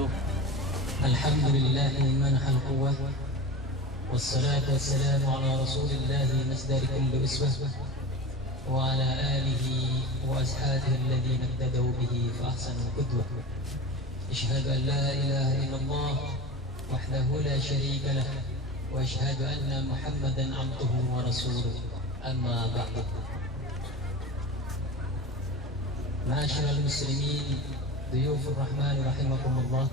وبركاته. الحمد لله منح القوة، والصلاة والسلام على رسول الله مصدر كل أسوة، وعلى آله وأصحابه الذين اقتدوا به فأحسنوا القدوة. أشهد أن لا إله إلا الله وحده لا شريك له، وأشهد أن محمدا عبده ورسوله. أما بعد، معاشر المسلمين ضيوف الرحمن رحمكم الله,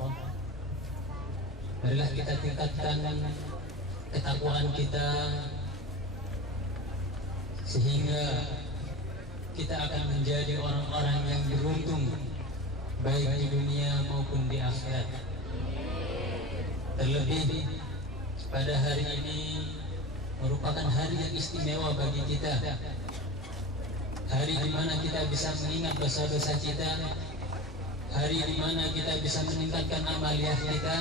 marilah kita tingkatkan ketakwaan kita sehingga kita akan menjadi orang-orang yang beruntung baik di dunia maupun di akhirat. Terlebih pada hari ini merupakan hari yang istimewa bagi kita, hari di mana kita bisa mengingat dosa-dosa kita, hari di mana kita bisa meningkatkan amaliyah kita,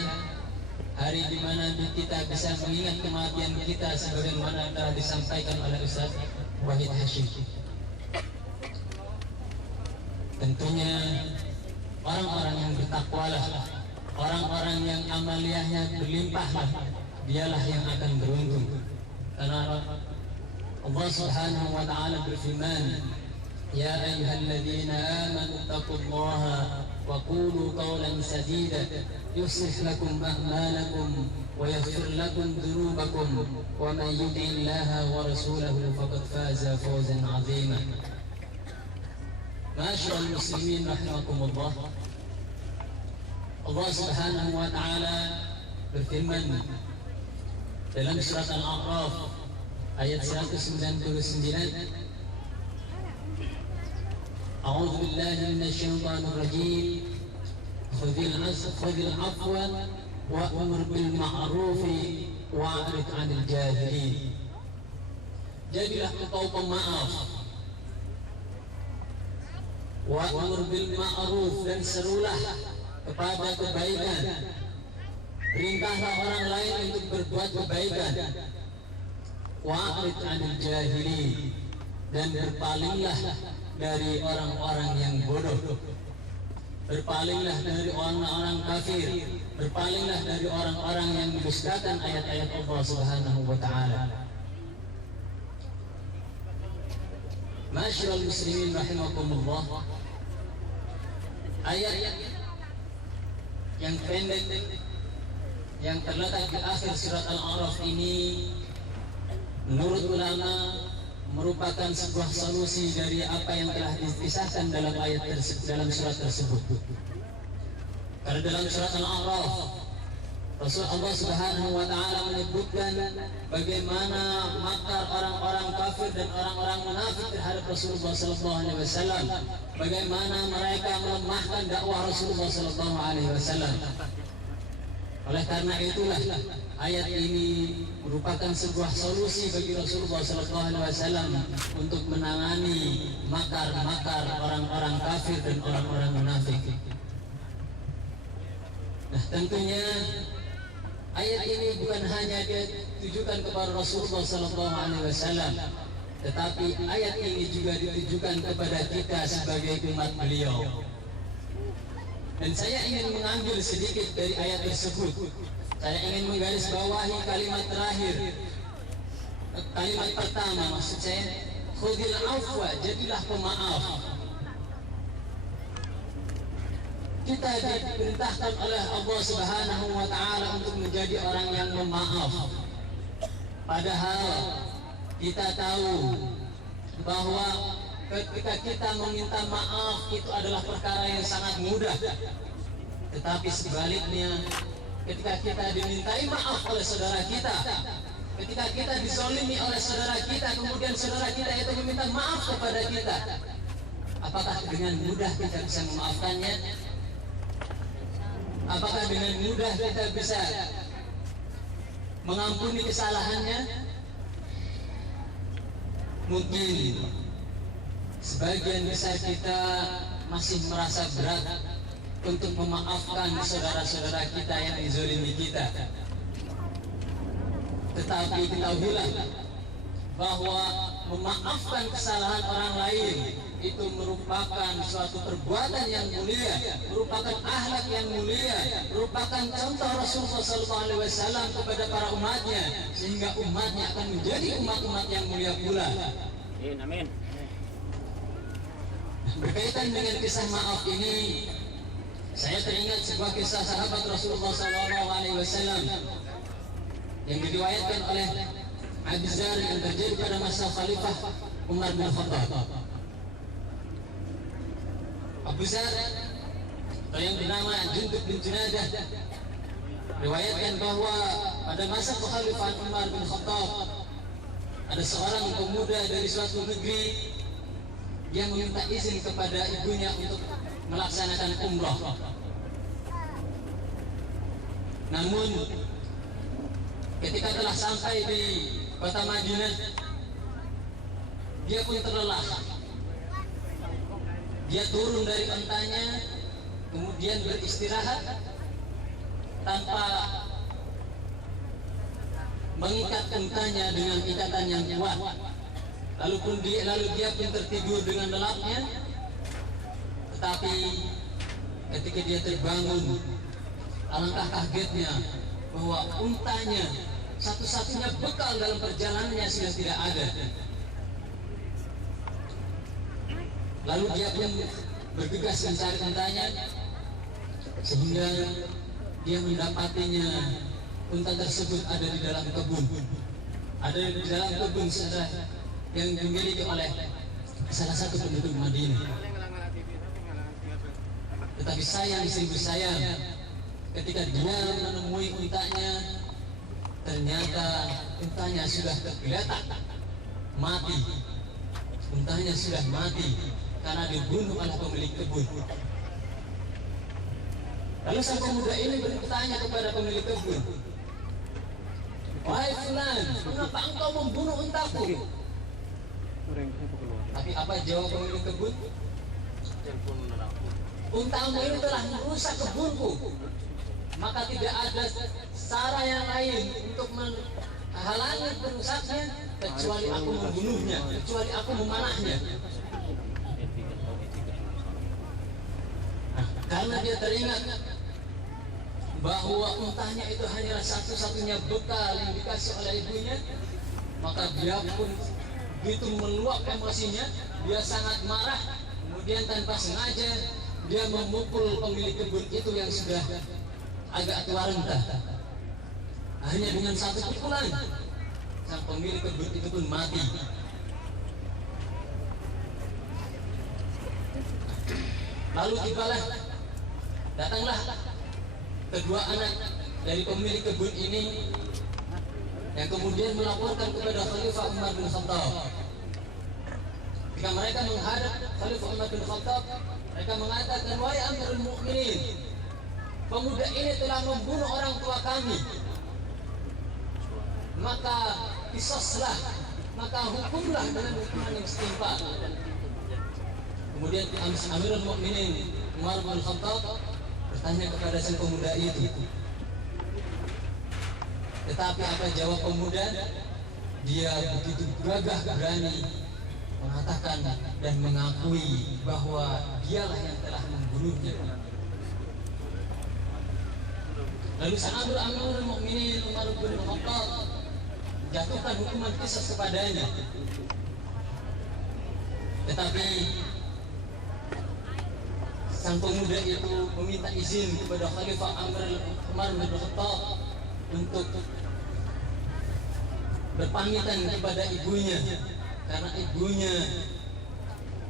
hari di mana kita bisa mengingat kematian kita sebagaimana telah disampaikan oleh Ustaz Wahid Hashim. Tentunya orang-orang yang bertakwalah, orang-orang yang amaliyahnya berlimpahlah, dialah yang akan beruntung. Karena Allah Subhanahu wa ta'ala berfirman, Ya ayyuhalladzina amanu taqullaha wa qulu qawlan sadida yuslih lakum a'malakum wa yaghfir lakum dhunubakum wa man yuti'illaha wa rasulahu faqad faza fawzan 'azima. Ma'asyiral muslimin rahimakumullah, Allah Subhanahu wa ta'ala berfirman dalam surat Al-A'raf ayat 199, A'udzu billahi minasyaitonir rajim, khudhil afwa wa'mur bil ma'ruf wa'rid 'anil jahilin. Jadilah engkau pemaaf, wa'mur bil ma'ruf, dan serulah kepada kebaikan, perintahlah orang lain untuk berbuat kebaikan, wa'rid 'anil jahilin, dan berpalinglah dari orang-orang yang bodoh, berpalinglah dari orang-orang kafir, berpalinglah dari orang-orang yang mendustakan ayat-ayat Allah Subhanahu wa ta'ala. Ma'asyiral muslimin rahimakumullah, ayat yang pendek yang terletak di akhir surat Al-A'raf ini menurut ulama merupakan sebuah solusi dari apa yang telah dikisahkan dalam ayat dalam surat tersebut. Karena dalam surat Al-A'raf Rasul Allah Subhanahu wa ta'ala menyebutkan bagaimana makar orang-orang kafir dan orang-orang munafik terhadap Rasulullah sallallahu alaihi wasallam, bagaimana mereka melemahkan dakwah Rasulullah sallallahu alaihi wasallam. Oleh karena itulah ayat ini merupakan sebuah solusi bagi Rasulullah SAW untuk menangani makar-makar orang-orang kafir dan orang-orang munafik. Nah, tentunya ayat ini bukan hanya ditujukan kepada Rasulullah SAW, tetapi ayat ini juga ditujukan kepada kita sebagai umat beliau. Dan saya ingin mengambil sedikit dari ayat tersebut. Saya ingin menggarisbawahi kalimat terakhir, kalimat pertama maksud saya, khudil afwa, jadilah pemaaf. Kita diperintahkan oleh Allah Subhanahu wa ta'ala untuk menjadi orang yang memaaf. Padahal kita tahu bahwa ketika kita meminta maaf itu adalah perkara yang sangat mudah. Tetapi sebaliknya, ketika kita dimintai maaf oleh saudara kita, ketika kita dizalimi oleh saudara kita, kemudian saudara kita itu meminta maaf kepada kita, apakah dengan mudah kita bisa memaafkannya? Apakah dengan mudah kita bisa mengampuni kesalahannya? Mungkin sebagian besar kita masih merasa berat untuk memaafkan saudara-saudara kita yang dizalimi kita. Tetapi ketahuilah bahwa memaafkan kesalahan orang lain itu merupakan suatu perbuatan yang mulia, merupakan akhlak yang mulia, merupakan contoh Rasulullah SAW kepada para umatnya, sehingga umatnya akan menjadi umat-umat yang mulia pula. Amin. Berkaitan dengan kisah maaf ini, saya teringat sebuah kisah sahabat Rasulullah SAW yang diriwayatkan oleh Abu Dzar yang terjadi pada masa Khalifah Umar bin Khattab. Abu Dzar yang bernama Jundub bin Junadah riwayatkan bahwa pada masa kekhalifahan Umar bin Khattab ada seorang pemuda dari suatu negeri yang meminta izin kepada ibunya untuk melaksanakan umrah. Namun ketika telah sampai di kota Madinah, dia pun terlelah. Dia turun dari ontanya, kemudian beristirahat tanpa mengikat ontanya dengan ikatan yang kuat. Lalu dia pun tertidur dengan lelapnya. Tetapi ketika dia terbangun, alangkah kagetnya bahwa untanya, satu-satunya bekal dalam perjalanannya, sudah tidak ada. Lalu dia pun bergegas mencari untanya, sehingga dia mendapatinya unta tersebut ada di dalam kebun. Ada di dalam kebun yang dimiliki oleh salah satu penduduk Madinah. Tetapi sayang seribu sayang, ketika dia menemui untanya, ternyata untanya sudah tergeletak mati. Untanya sudah mati karena dibunuh oleh pemilik kebun. Lalu sang pemuda ini bertanya kepada pemilik kebun, "Wahai fulan, mengapa engkau membunuh untaku?" Tapi apa jawab pemilik kebun? "Untamu ini telah merusak kebunku, maka tidak ada cara yang lain untuk menghalangi perusaknya kecuali aku membunuhnya, kecuali aku memanahnya." Nah, karena dia teringat bahwa untanya itu hanyalah satu-satunya bekal yang dikasih oleh ibunya, maka dia pun begitu meluap emosinya, dia sangat marah. Kemudian tanpa sengaja dia memukul pemilik kebun itu yang sudah agak tua renta. Hanya dengan satu pukulan, sang pemilik kebun itu pun mati. Lalu datanglah kedua anak dari pemilik kebun ini yang kemudian melaporkan kepada Khalifah Umar bin Khattab. Ketika mereka menghadap Khalifah Umar bin Khattab, mereka mengatakan, "Wahai Amirul Mukminin, pemuda ini telah membunuh orang tua kami. Maka qisaslah, maka hukumlah dengan hukuman yang setimpal." Kemudian Amirul Mukminin Umar bin Khattab bertanya kepada sang pemuda itu. Tetapi apa jawab pemuda? Dia begitu gagah berani mengatakan dan mengakui bahwa dialah yang telah membunuhnya. Lalu sang Amirul Mukminin Umar bin Khattab jatuhkan hukuman qisas kepadanya. Tetapi sang pemuda itu meminta izin kepada Khalifah Umar bin Khattab untuk berpamitan kepada ibunya, karena ibunya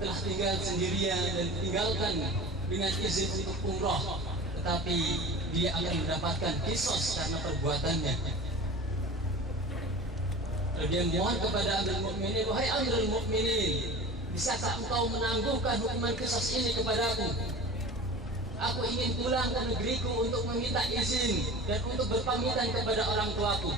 telah tinggal sendirian dan tinggalkan dengan izin untuk umrah, tetapi dia akan mendapatkan qisas karena perbuatannya. Lalu dia mohon kepada Amirul Mukminin, "Wahai Amirul Mukminin, bisakah engkau menangguhkan hukuman qisas ini kepadaku? Aku ingin pulang ke negeriku untuk meminta izin dan untuk berpamitan kepada orang tuaku."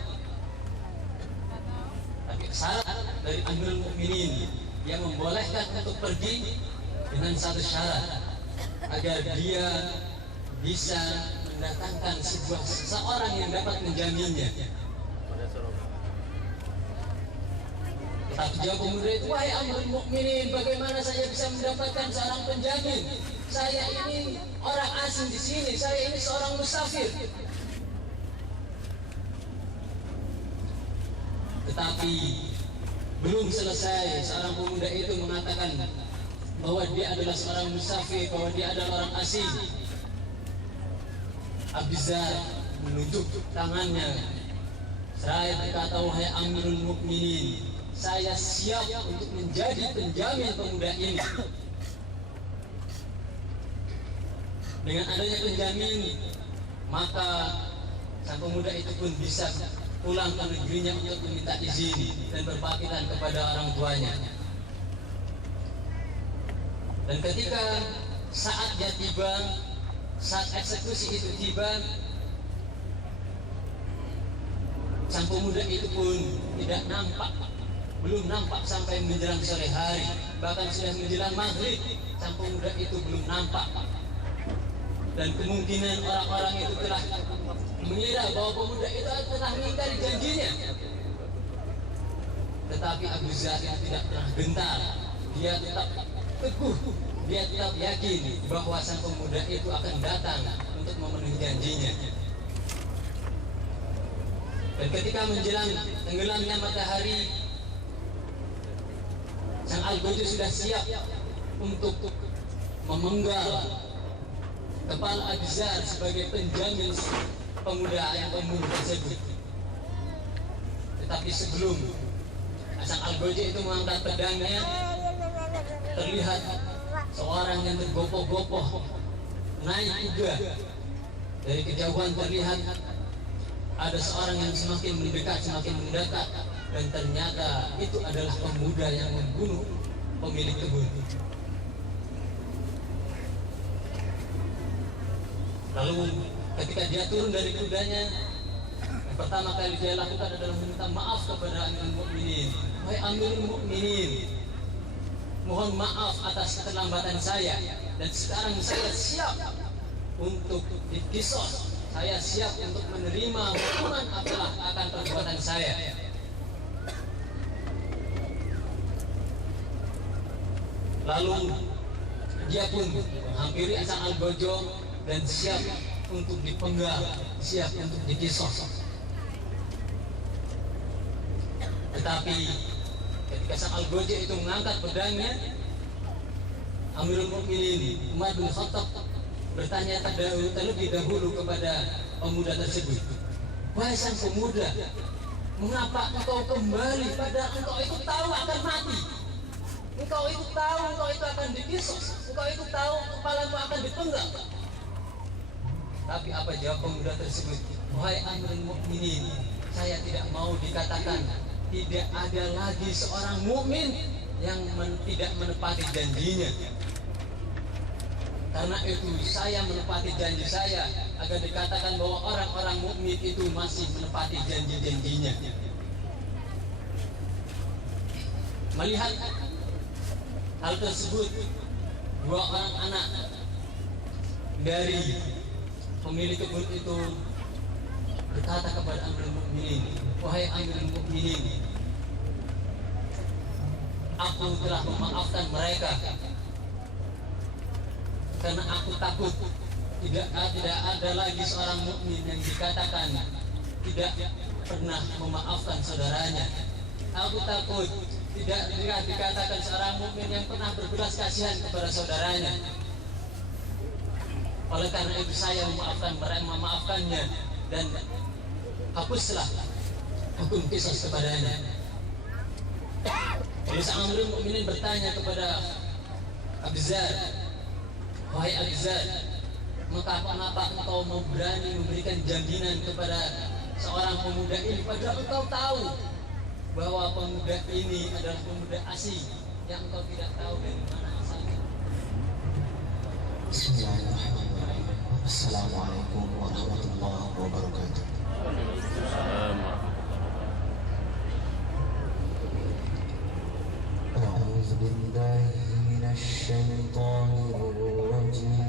Tapi syarat dari Amirul Mukminin yang membolehkan untuk pergi dengan satu syarat, agar dia bisa mendatangkan seseorang yang dapat menjaminnya. Tapi jawab pemuda itu, wahai Amirul Mukminin, bagaimana saya bisa mendapatkan seorang penjamin? Saya ini orang asing di sini, saya ini seorang musafir. Tetapi belum selesai, seorang pemuda itu mengatakan bahwa dia adalah seorang musafir, bahwa dia adalah orang asing. Abizar menunjuk tangannya, seraya berkata, wahai Amirul Mukminin, saya siap untuk menjadi penjamin pemuda ini. Dengan adanya penjamin, maka sang pemuda itu pun bisa pulang ke negerinya untuk meminta izin dan berpamitan kepada orang tuanya. Dan ketika saatnya tiba, saat eksekusi itu tiba, sang pemuda itu pun tidak nampak, belum nampak sampai menjelang sore hari, bahkan sudah menjelang maghrib, sang pemuda itu belum nampak. Dan kemungkinan orang-orang itu telah mengira bahwa pemuda itu telah mengingkari janjinya. Tetapi Abu Zar tidak pernah gentar, dia tetap teguh, dia tetap yakin bahwa sang pemuda itu akan datang untuk memenuhi janjinya. Dan ketika menjelang tenggelamnya matahari, sang Al-Gojo sudah siap untuk memenggal kepala Abu Zar sebagai penjamin pemuda yang pemuda tersebut. Tetapi sebelum sang Al-Gojo itu mengangkat pedangnya, terlihat seorang yang tergopoh-gopoh naik kuda. Dari kejauhan terlihat ada seorang yang semakin mendekat, dan ternyata itu adalah pemuda yang membunuh pemilik kebun. Lalu ketika dia turun dari kudanya, yang pertama kali dia lakukan adalah meminta maaf kepada Amirul Mukminin. Wahai Amirul Mukminin, mohon maaf atas keterlambatan saya, dan sekarang saya siap untuk dikisos. Saya siap untuk menerima hukuman apalah akan perbuatan saya. Lalu dia pun menghampiri sang Al-Gojo dan siap untuk dipenggal, siap untuk dikisos. Tetapi ketika sang Al-Gojo itu mengangkat pedangnya, Amirul Mukminin Umar bin Khattab bertanya terlebih dahulu kepada pemuda tersebut, wahai sang pemuda, mengapa engkau kembali padahal engkau itu tahu akan mati? Engkau itu tahu engkau itu akan dikisos, engkau itu tahu kepalamu akan dipenggal. Tapi apa jawab pemuda tersebut? Wahai Amirul Mukminin, saya tidak mau dikatakan tidak ada lagi seorang mukmin yang tidak menepati janjinya. Karena itu saya menepati janji saya agar dikatakan bahwa orang-orang mukmin itu masih menepati janji-janjinya. Melihat hal tersebut, dua orang anak dari pemilik kebun itu berkata kepada Amirul Mukminin, wahai Amirul Mukminin, aku telah memaafkan mereka karena aku takut tidak ada lagi seorang mukmin yang dikatakan tidak pernah memaafkan saudaranya. Aku takut tidak dikatakan seorang mukmin yang pernah berbelas kasihan kepada saudaranya. Oleh karena itu saya memaafkannya dan hapuslah hukum kisos kepadanya. Lalu sang Amirul Mukminin bertanya kepada Abu Zar, wahai Abu Zar, mengapa engkau mau berani memberikan jaminan kepada seorang pemuda ini padahal engkau tahu bahwa pemuda ini adalah pemuda asing yang engkau tidak tahu dari mana asalnya. Bismillahirrahmanirrahim. Assalamualaikum warahmatullahi wabarakatuh. A'udzu billahi minasy syaithanir rajim.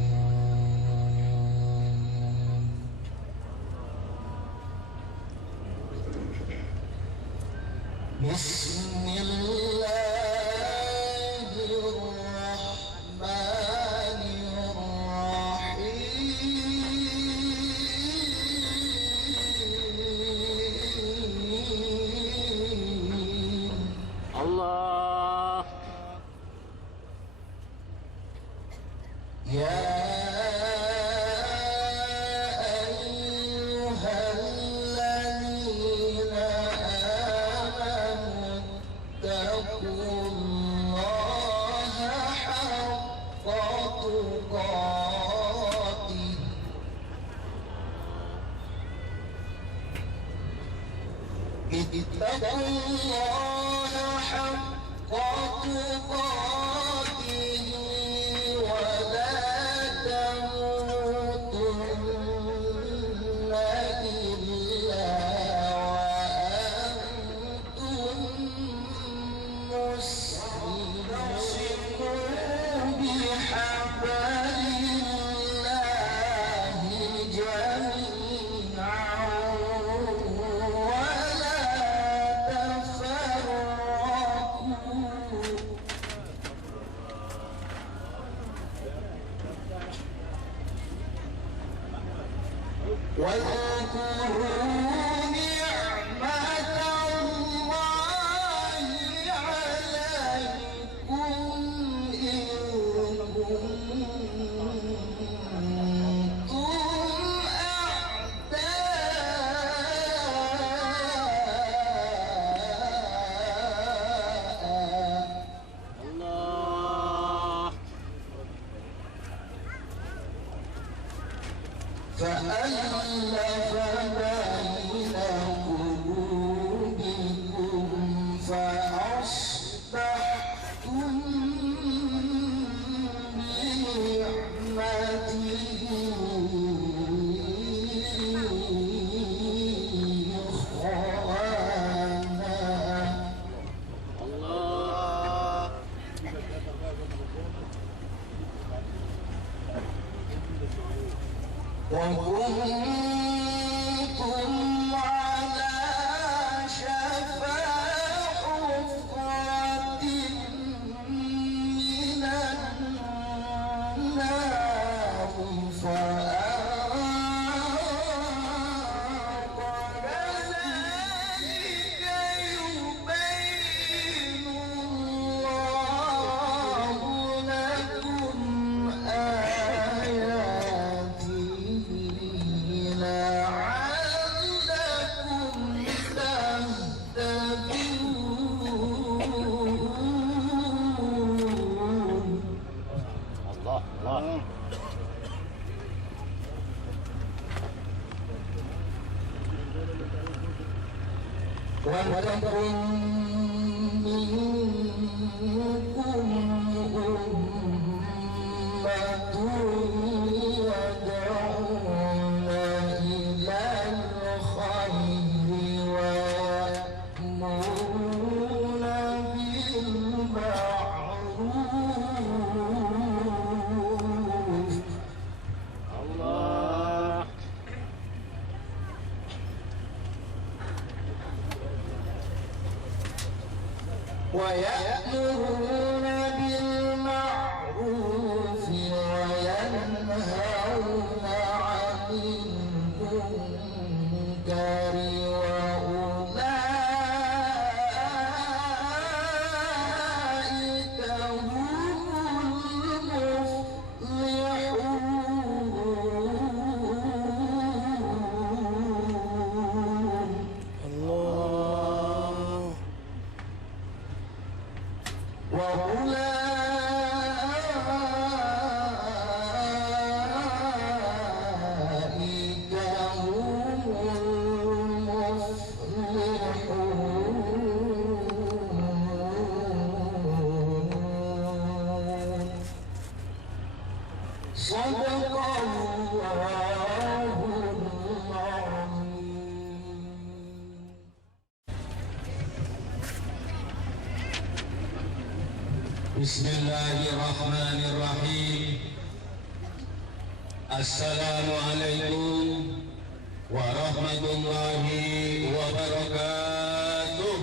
Bismillah اتقوا الله حق تقاته ولا تموتن إلا وأنتم مسلمون بحبل الله جميعا ولا تفرقوا واذكروا نعمة الله عليكم إذ كنتم أعداء فألف بين قلوبكم فأصبحتم بنعمته إخوانا وكنتم على شفا حفرة من النار كذلك يبين الله لكم آياته لعلكم تهتدون الله الله ولتكن منكم أمة يدعون إلى الخير ويأمرون بالمعروف الله ويأمرون بالمعروف وينهون عن المنكر وأولئك هم المفلحون الله وأولئك هم المفلحون صدق الله العظيم. Bismillahirrahmanirrahim. Assalamualaikum warahmatullahi wabarakatuh.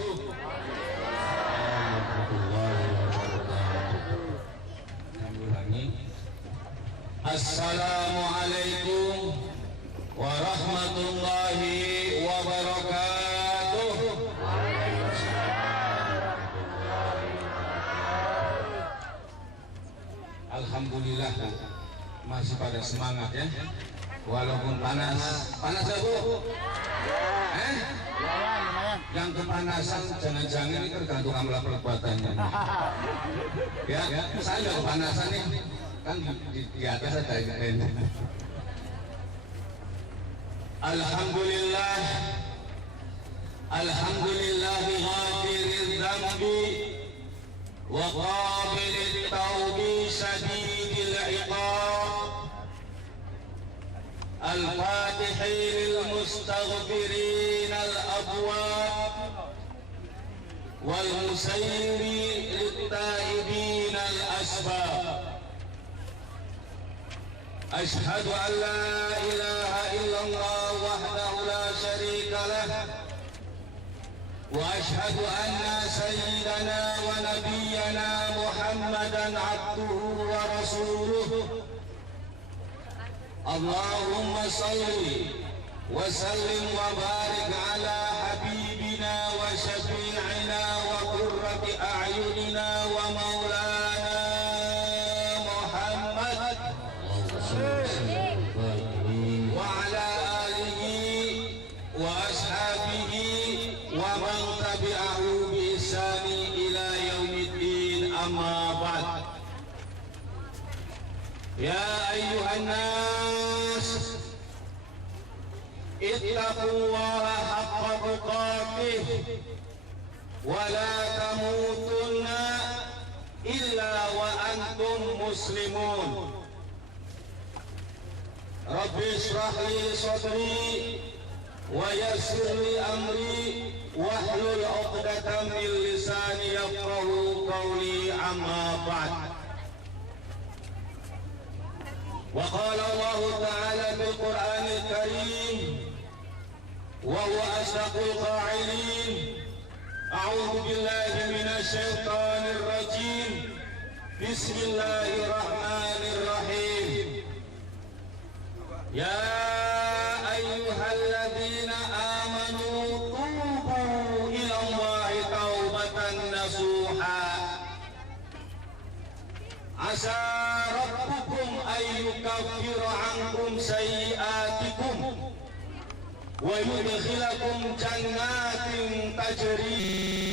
Warahmatullahi wabarakatuh. Kami ulangi. Assalamualaikum warahmatullahi wabarakatuh. Alhamdulillah masih pada semangat ya, walaupun panas. Panas ya Bu? Yang kepanasan jangan-jangan ini tergantung amalan perbuatannya. Ya, saya nggak kepanasan nih, kan di atas ada ini. Alhamdulillah Alhamdulillahi ghafiril dhanbi wa qabilit tawbi shadidil iqab al-fatihi lil mustaghfirin al-abwab wal musayri lit taibin al-asbab. Ashhadu an la ilaha illallah wahdahu la sharika lah wa ashhadu anna sayyidana wa nabiyyana Muhammadan abduhu wa rasuluh. Allahumma salli wa sallim wa barik ala habibina wa syafi'ina wa qurrati a'yunina wa maulana Muhammad wa ala alihi wa ashabihi wa man tabi'ahu bi ihsani ila yaumiddin, amma ba'd. Ya ayyuhan nas ittaqullaha haqqa tuqatih wa la tamutunna illa wa antum muslimun. Rabbi shrah li sadri wa yassir li amri wahlul 'uqdatam min lisani yafqahu qawli, amma ba'd. Wa qala Allah ta'ala bil Qur'anil Karim wa huwa asdaqul qa'ilin. A'udzu billahi minasy syaithanir rajim. Bismillahirrahmanirrahim. Ya ayyuhalladzina amanu tubu ilallahi taubatan nasuha. Asa rabbukum ayyukaffira ankum sayyi'atikum wa yudkhilakum jannatin tajri